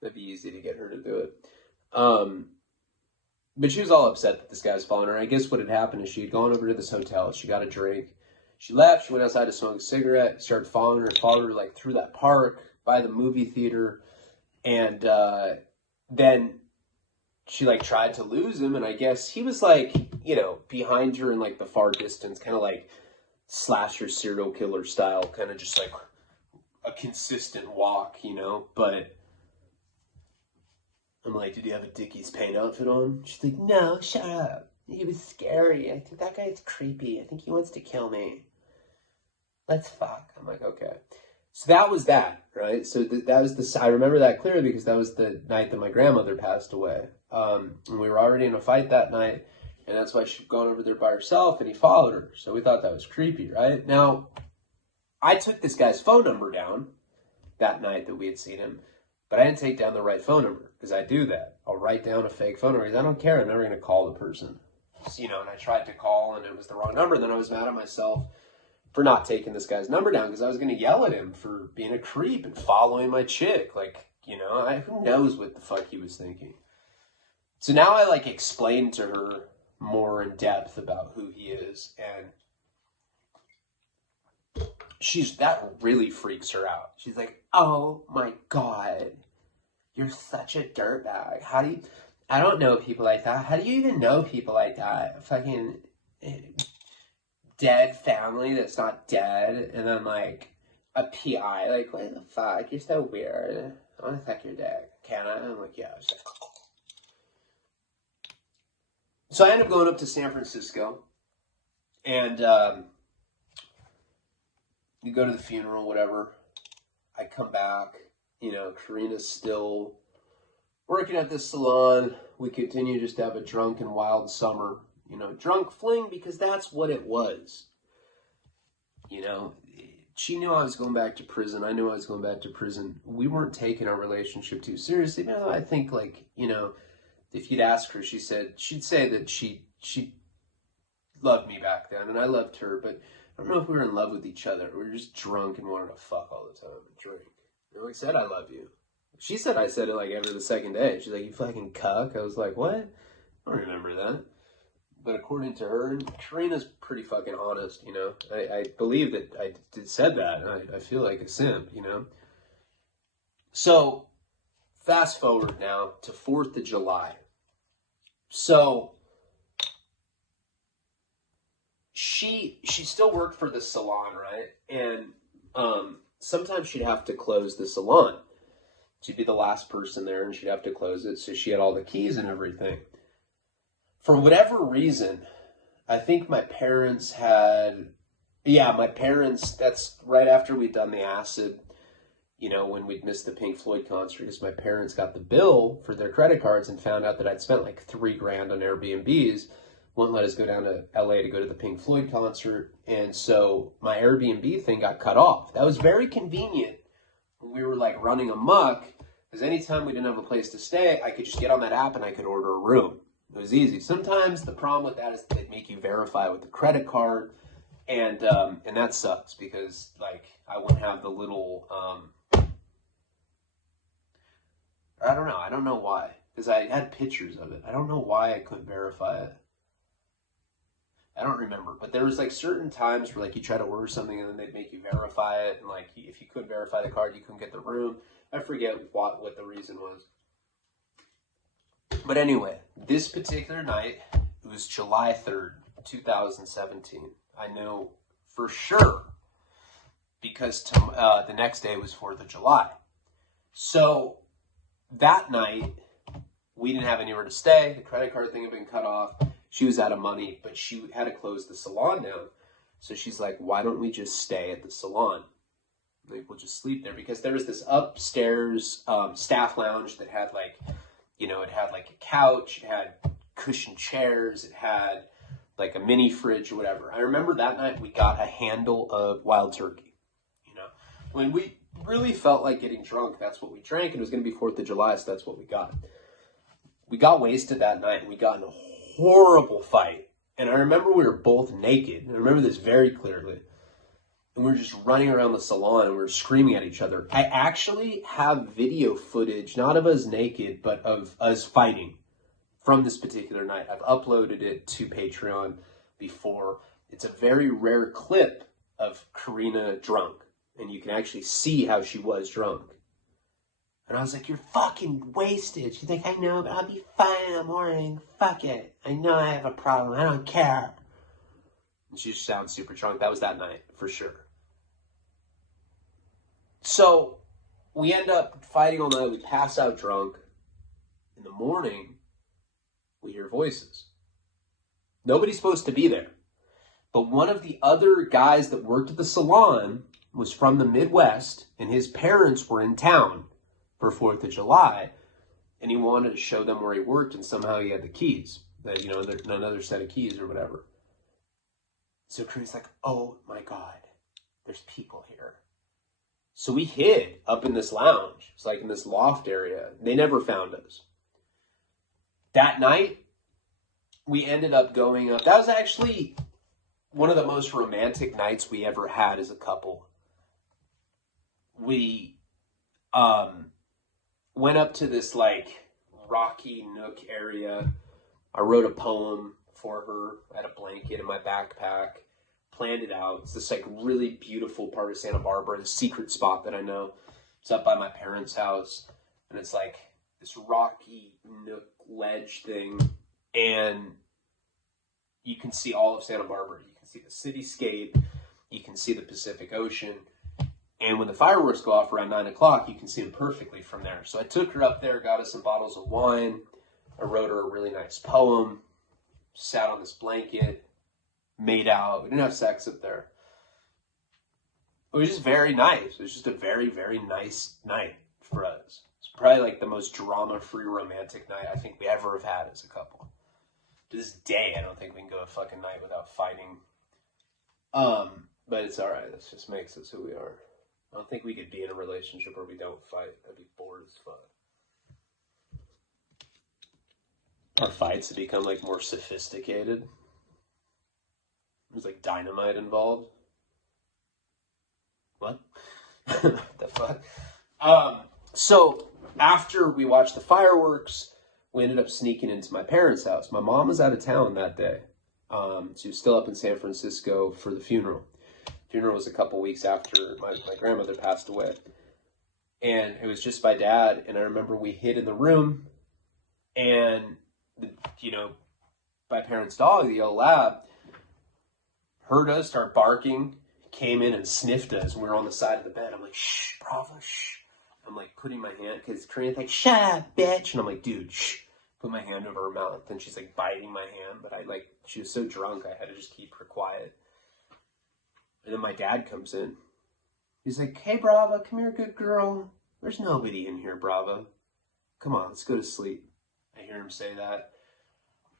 That'd be easy to get her to do it. But she was all upset that this guy was following her. I guess what had happened is she had gone over to this hotel. She got a drink. She left. She went outside to smoke a cigarette. Started following her. Followed her through that park, by the movie theater. And then she tried to lose him. And I guess he was behind her in the far distance, kind of slasher serial killer style, kind of just a consistent walk, But I'm like, did he have a Dickies paint outfit on? She's like, no, shut up. He was scary. I think that guy's creepy. I think he wants to kill me. Let's fuck. I'm like, okay. So that was that, right? So that was I remember that clearly because that was the night that my grandmother passed away. And we were already in a fight that night, and that's why she'd gone over there by herself, and he followed her. So we thought that was creepy, right? Now, I took this guy's phone number down that night that we had seen him, but I didn't take down the right phone number because I do that. I'll write down a fake phone number because I don't care. I'm never going to call the person. So, and I tried to call, and it was the wrong number. Then I was mad at myself for not taking this guy's number down because I was going to yell at him for being a creep and following my chick. Like, who knows what the fuck he was thinking. So now I explained to her more in depth about who he is, and that really freaks her out. She's like, "Oh my God, you're such a dirtbag. I don't know people like that. How do you even know people like that? Fucking dead family that's not dead, and then a PI. Like, what the fuck? You're so weird. I want to fuck your dick. Can I?" I'm like, "Yeah." So I ended up going up to San Francisco, and you go to the funeral, whatever. I come back, Karina's still working at this salon. We continue just to have a drunk and wild summer, drunk fling because that's what it was. She knew I was going back to prison. I knew I was going back to prison. We weren't taking our relationship too seriously. I think if you'd ask her, she'd say that she loved me back then, and I loved her, but I don't know if we were in love with each other. We were just drunk and wanted to fuck all the time and drink. I said, "I love you." She said I said it every the second day. She's like, "You fucking cuck." I was like, "What?" I don't remember that. But according to her, and Karina's pretty fucking honest, I believe that I said that, and I feel like a simp, So, fast forward now to 4th of July. So, she still worked for the salon, right? And sometimes she'd have to close the salon. She'd be the last person there, and she'd have to close it, so she had all the keys and everything. For whatever reason, I think my parents, that's right after we'd done the acid, when we'd missed the Pink Floyd concert, because my parents got the bill for their credit cards and found out that I'd spent $3,000 on Airbnbs, wouldn't let us go down to LA to go to the Pink Floyd concert, and so my Airbnb thing got cut off. That was very convenient when we were running amok, because anytime we didn't have a place to stay, I could just get on that app and I could order a room. It was easy. Sometimes the problem with that is they make you verify with the credit card, and that sucks because I wouldn't have the little I don't know why, because I had pictures of it. I don't know why I couldn't verify it. I don't remember, but there was certain times where you try to order something and then they'd make you verify it, and if you couldn't verify the card, you couldn't get the room. I forget what the reason was. But anyway, this particular night, it was July 3rd, 2017. I know for sure because the next day was 4th of July. So that night, we didn't have anywhere to stay. The credit card thing had been cut off. She was out of money, but she had to close the salon down. So she's like, "Why don't we just stay at the salon? We'll just sleep there." Because there was this upstairs staff lounge that had it had a couch, it had cushioned chairs, it had a mini fridge or whatever. I remember that night we got a handle of wild turkey. When we really felt like getting drunk, that's what we drank, and it was going to be 4th of July, so that's what we got. We got wasted that night, and we got in a horrible fight. And I remember we were both naked. I remember this very clearly. And we were just running around the salon, and we were screaming at each other. I actually have video footage, not of us naked, but of us fighting from this particular night. I've uploaded it to Patreon before. It's a very rare clip of Karina drunk, and you can actually see how she was drunk. And I was like, "You're fucking wasted." She's like, "I know, but I'll be fine in the morning. Fuck it. I know I have a problem. I don't care." And she just sounds super drunk. That was that night, for sure. So, we end up fighting all night. We pass out drunk. In the morning, we hear voices. Nobody's supposed to be there. But one of the other guys that worked at the salon was from the Midwest, and his parents were in town for 4th of July, and he wanted to show them where he worked, and somehow he had the keys, that, you know, another set of keys or whatever. So Karina's like, oh my God, there's people here. So we hid up in this lounge. It's like in this loft area. They never found us. That night, we ended up going up. That was actually one of the most romantic nights we ever had as a couple. We went up to this like rocky nook area. I wrote a poem for her. I had a blanket in my backpack. Planned it out. It's this like really beautiful part of Santa Barbara, the secret spot that I know. It's up by my parents' house, and it's like this rocky nook ledge thing, and you can see all of Santa Barbara. You can see the cityscape. You can see the Pacific Ocean. And when the fireworks go off around 9 o'clock, you can see them perfectly from there. So I took her up there, got us some bottles of wine. I wrote her a really nice poem, sat on this blanket, made out. We didn't have sex up there. It was just very nice. It was just a very, very nice night for us. It's probably like the most drama-free romantic night I think we ever have had as a couple. To this day, I don't think we can go a fucking night without fighting. But it's all right. This just makes us who we are. I don't think we could be in a relationship where we don't fight. I'd be bored as fuck. Our fights have become like more sophisticated. There's like dynamite involved. What? The fuck? So after we watched the fireworks, we ended up sneaking into my parents' house. My mom was out of town that day. She was still up in San Francisco for the funeral. Funeral was a couple weeks after my grandmother passed away. And it was just my dad. And I remember we hid in the room, and, you know, my parents' dog, the yellow lab, heard us start barking, came in and sniffed us, and we were on the side of the bed. I'm like, shh, Bravo, shh. I'm like putting my hand, because Karina's like, shut up, bitch. And I'm like, dude, shh. Put my hand over her mouth. And she's like biting my hand, but she was so drunk, I had to just keep her quiet. And then my dad comes in. He's like, hey, Brava, come here, good girl. There's nobody in here, Brava. Come on, let's go to sleep. I hear him say that.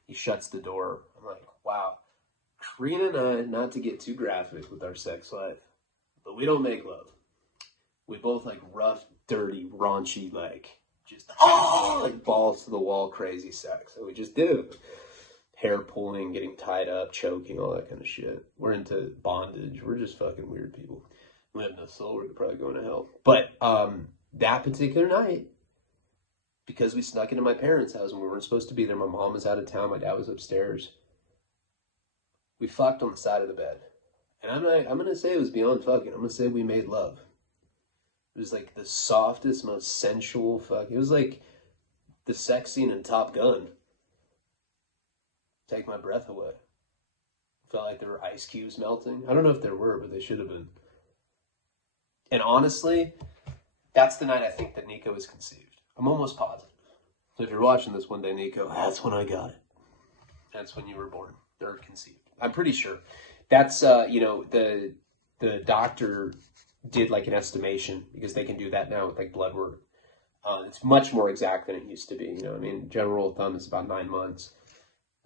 He shuts the door. I'm like, wow. Karina and I, not to get too graphic with our sex life, but we don't make love. We both like rough, dirty, raunchy, like just like balls to the wall crazy sex. So we just do. Hair pulling, getting tied up, choking, all that kind of shit. We're into bondage. We're just fucking weird people. We have no soul. We're probably going to hell. But that particular night, because we snuck into my parents' house and we weren't supposed to be there, my mom was out of town, my dad was upstairs. We fucked on the side of the bed. And I'm going to say it was beyond fucking. I'm going to say we made love. It was like the softest, most sensual fuck. It was like the sex scene in Top Gun. Take my breath away. Felt like there were ice cubes melting. I don't know if there were, but they should have been. And honestly, that's the night I think that Nico was conceived. I'm almost positive. So if you're watching this one day, Nico, that's when I got it. That's when you were born or conceived. I'm pretty sure. That's, the doctor did like an estimation, because they can do that now with like blood work. It's much more exact than it used to be. You know, I mean, general rule of thumb is about 9 months.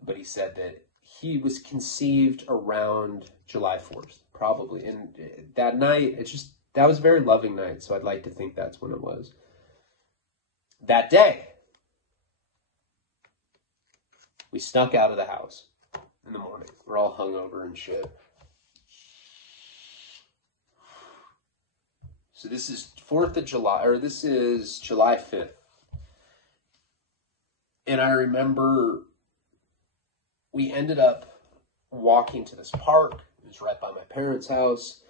But he said that he was conceived around July 4th, probably. And that night, that was a very loving night. So I'd like to think that's when it was. That day, we snuck out of the house in the morning. We're all hungover and shit. So this is 4th of July, or this is July 5th. And I remember we ended up walking to this park. It was right by my parents' house.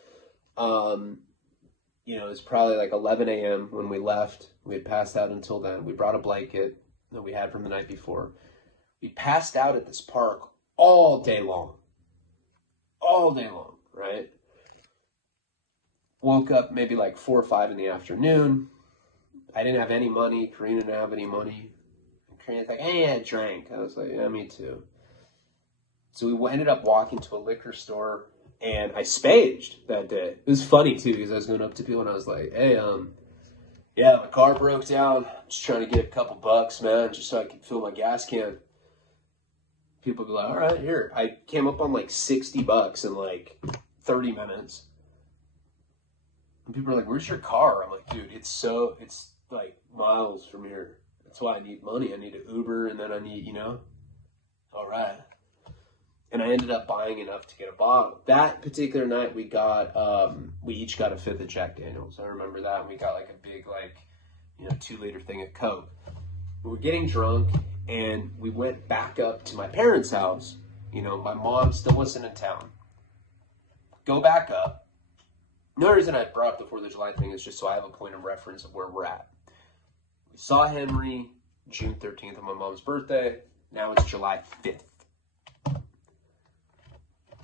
It was probably like 11 a.m. when we left. We had passed out until then. We brought a blanket that we had from the night before. We passed out at this park all day long. All day long, right? Woke up maybe like 4 or 5 in the afternoon. I didn't have any money. Karina didn't have any money. And Karina's like, hey, I drank. I was like, yeah, me too. So we ended up walking to a liquor store And I spaged that day. It was funny too, because I was going up to people and I was like, hey, yeah, my car broke down. Just trying to get a couple bucks, man, just so I can fill my gas can. People be like, all right, here. I came up on like $60 in like 30 minutes. And people are like, where's your car? I'm like, dude, it's like miles from here. That's why I need money. I need an Uber, and then I need, all right. And I ended up buying enough to get a bottle. That particular night, we each got a fifth of Jack Daniels. I remember that. And we got like a big, 2-liter thing of Coke. We were getting drunk, and we went back up to my parents' house. My mom still wasn't in town. Go back up. No reason I brought up the 4th of July thing is just so I have a point of reference of where we're at. We saw Henry June 13th on my mom's birthday. Now it's July 5th.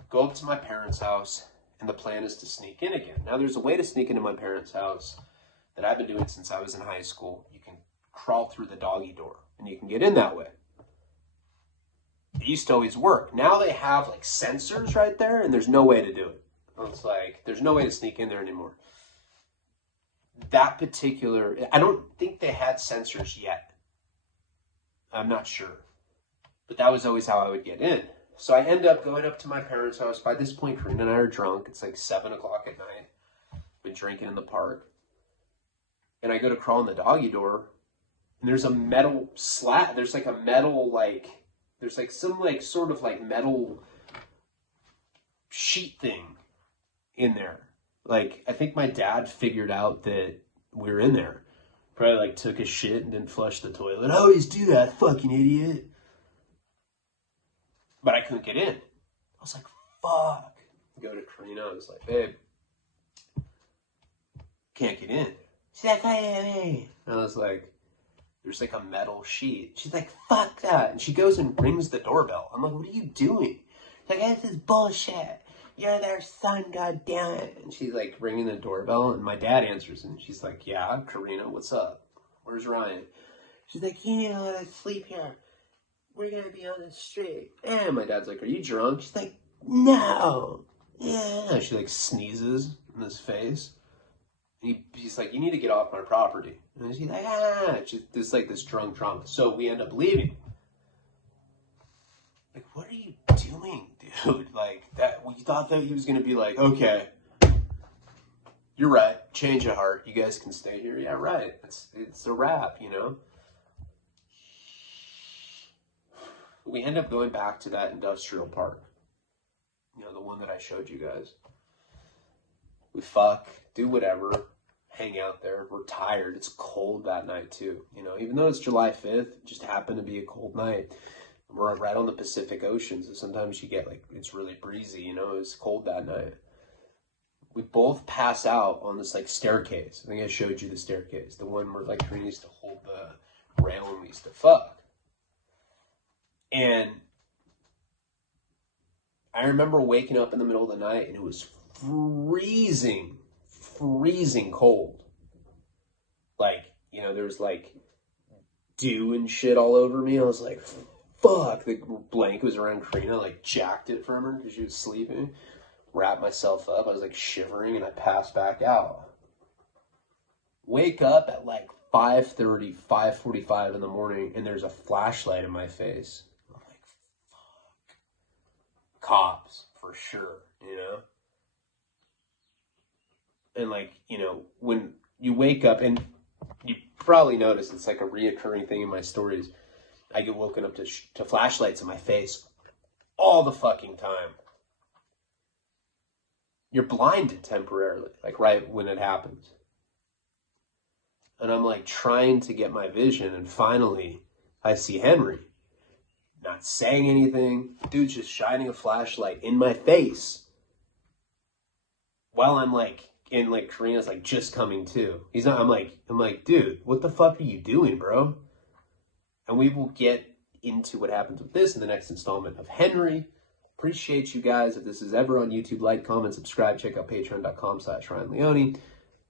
Go up to my parents' house, and the plan is to sneak in again. Now, there's a way to sneak into my parents' house that I've been doing since I was in high school. You can crawl through the doggy door, and you can get in that way. It used to always work. Now they have, sensors right there, and there's no way to do it. It's like, there's no way to sneak in there anymore. That particular, I don't think they had sensors yet. I'm not sure. But that was always how I would get in. So I end up going up to my parents' house. By this point, Karina and I are drunk. It's like 7 o'clock at night. Been drinking in the park. And I go to crawl in the doggy door. And there's a metal slat. There's like a metal, there's like some sort of metal sheet thing in there. I think my dad figured out that we were in there. Probably took a shit and didn't flush the toilet. I always do that, fucking idiot. But I couldn't get in. I was like, fuck. I go to Karina. I was like, babe, can't get in. She's like, hey. And I was like, there's a metal sheet. She's like, fuck that. And she goes and rings the doorbell. I'm like, what are you doing? She's like, this is bullshit. You're their son, goddammit. And she's ringing the doorbell, and my dad answers, and she's like, yeah, Karina, what's up? Where's Ryan? She's like, you need to let us sleep here. We're going to be on the street. And my dad's like, are you drunk? She's like, no. Yeah. She sneezes in his face. He's like, you need to get off my property. And she's like, Just this drunk drama. So we end up leaving. What are you doing, dude? That, you thought that he was going to be like, okay, you're right. Change of heart. You guys can stay here. Yeah, right. It's a wrap, We end up going back to that industrial park. The one that I showed you guys. We fuck, do whatever, hang out there. We're tired. It's cold that night too. Even though it's July 5th, it just happened to be a cold night. We're right on the Pacific Ocean, so sometimes you get it's really breezy, it was cold that night. We both pass out on this staircase. I think I showed you the staircase, the one where Karina used to hold the rail and we used to fuck. And I remember waking up in the middle of the night and it was freezing cold. There was dew and shit all over me. I was like, fuck. The blanket was around Karina, jacked it from her because she was sleeping. Wrapped myself up. I was shivering and I passed back out. Wake up at 5:30, 5:45 in the morning and there's a flashlight in my face. I'm like, fuck. Cops, for sure, And when you wake up, and you probably notice it's a reoccurring thing in my stories, I get woken up to flashlights in my face all the fucking time. You're blinded temporarily, right when it happens. And I'm trying to get my vision, and finally I see Henry. Not saying anything. Dude's just shining a flashlight in my face. While I'm and Karina's just coming to. He's not, I'm like, dude, what the fuck are you doing, bro? And we will get into what happens with this in the next installment of Henry. Appreciate you guys. If this is ever on YouTube, like, comment, subscribe, check out patreon.com/Ryan Leone.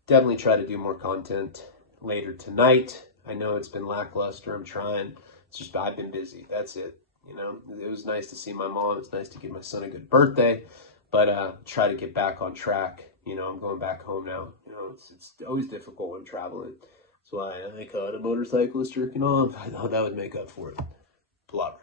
Definitely try to do more content later tonight. I know it's been lackluster. I'm trying. It's just, I've been busy. That's it. It was nice to see my mom. It's nice to give my son a good birthday. but try to get back on track. You know, I'm going back home now. You know, it's always difficult when traveling. That's why I caught a motorcyclist jerking off. I thought that would make up for it. Palabra.